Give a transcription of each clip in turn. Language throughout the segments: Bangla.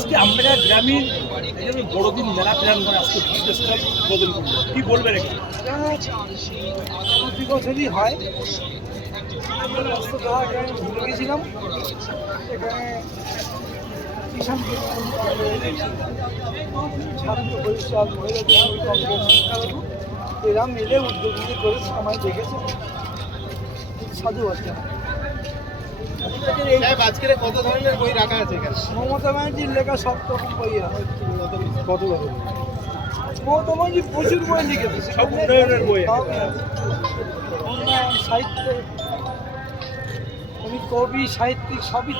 আজকে আমরা গ্রামীণ বড়দিন মেলা প্ল্যান করে আজকে স্টল উদ্বোধন করবো, কি বলবেন এখানে? প্রতি বছরই হয়। ভুলে গেছিলাম এখানে কিষাণ ছাত্র পরিষদ, মহিলা তৃণমূল কংগ্রেস, শিক্ষাগুরু এরা মিলে উদ্যোগী করে সময় দেখেছে। সাধুবাদ জানাই। আজকের কত ধরনের বই রাখা আছে এখানে? মমতা ব্যানার্জির লেখা সব রকম বই আছে। কত ধরনের? মমতা ব্যানার্জি প্রচুর বই লিখেছে, সব উন্নয়নের বই। উন্নয়ন, সাহিত্য, উনি কবি, সাহিত্যিক সবই।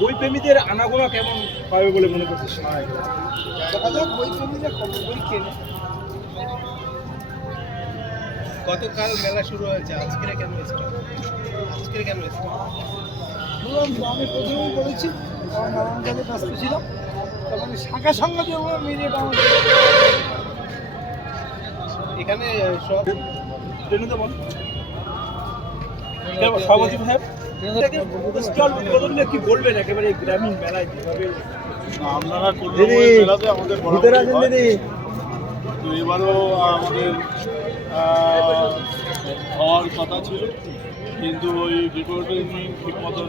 বই প্রেমীদের আনাগোনা কেমন পাবে বলে মনে করছিস? দেখা যাক বই প্রেমীরা কত বই কেনে। গতকাল মেলা শুরু হয়েছে, আজকের কেন স্টার্ট? আজকের কেন স্টার্ট? আমি প্রথমেই বলেছি, আমার নানান কাজে ব্যস্ত ছিলাম, তখন শাখা সংঘাতে মিলিয়ে আমাদের এখানে সব সভাপতি সাহেব স্টল উদ্বোধন নিয়ে কি বলবেন একেবারে গ্রামীণ মেলায় যেভাবে আপনারা মেলাতে আমাদের তো এবারও আমাদের হওয়ার কথা ছিল, কিন্তু ওই রিপোর্টিং ঠিক মতন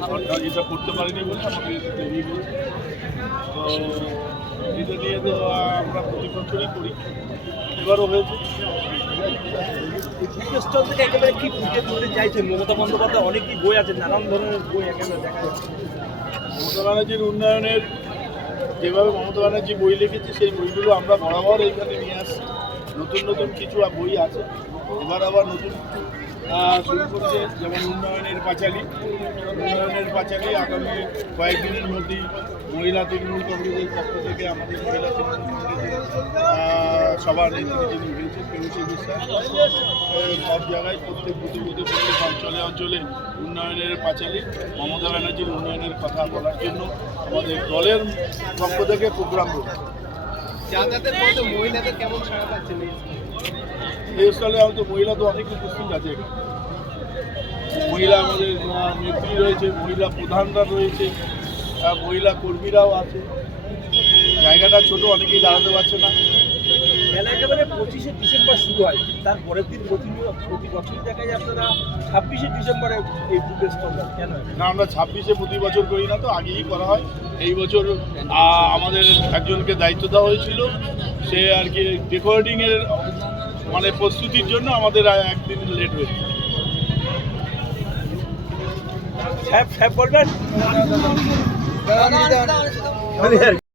সরকার এটা করতে পারেনি বলে আমাদের দেরি হয়েছে। তো এটা নিয়ে তো আমরা প্রতি বছরই করি, এবারও হয়েছে। স্টল থেকে একেবারে কি ফুটে তুলতে চাইছেন? মমতা বন্দ্যোপাধ্যায় অনেকই বই আছে, নানান ধরনের বই একেবারে দেখা যাচ্ছে। মমতা ব্যানার্জির উন্নয়নের যেভাবে মমতা ব্যানার্জি বই লিখেছে সেই বইগুলো আমরা বরাবর এইখানে নিয়ে আসছি। নতুন নতুন কিছু বই আছে, এবার আবার নতুন শুরু করছে, যেমন উন্নয়নের পাঁচালী। উন্নয়নের পাঁচালী আগামী কয়েকদিনের মধ্যেই মহিলা তৃণমূল কংগ্রেসের পক্ষ থেকে আমাদের মহিলা তৃণমূল কংগ্রেসের সবার নেতৃত্বে যিনি উঠেছেন পেরুষি বিশ্বাস, সব জায়গায় প্রত্যেক বুথে বুথে প্রত্যেক অঞ্চলে অঞ্চলে উন্নয়নের পাঁচালী, মমতা ব্যানার্জির উন্নয়নের কথা বলার জন্য আমাদের দলের পক্ষ থেকে প্রোগ্রাম রয়েছে। যাতায়াতের মধ্যে মহিলাদের কেমন সাড়া পাচ্ছেন? এই স্থলে হয়তো মহিলা তো অনেক উপস্থিত আছে এখানে। মহিলা আমাদের নেত্রী রয়েছে, মহিলা প্রধানরা রয়েছে, মহিলা কর্মীরাও আছে। জায়গাটা ছোট, অনেকেই দাঁড়াতে পারছে না। মেলা একেবারে 25শে ডিসেম্বর শুরু হয়, তার পরের দিন প্রতি বছরই দেখা যায় আপনারা 26শে ডিসেম্বরে এই বুকের স্টল কেন? না, আমরা 26শে প্রতি বছর করি না, তো আগেই করা হয়। এই বছর আমাদের একজনকে দায়িত্ব দেওয়া হয়েছিল, সে আর কি রেকর্ডিংয়ের মানে প্রস্তুতির জন্য আমাদের একদিন লেট হয়েছে। সাহেব বলবেন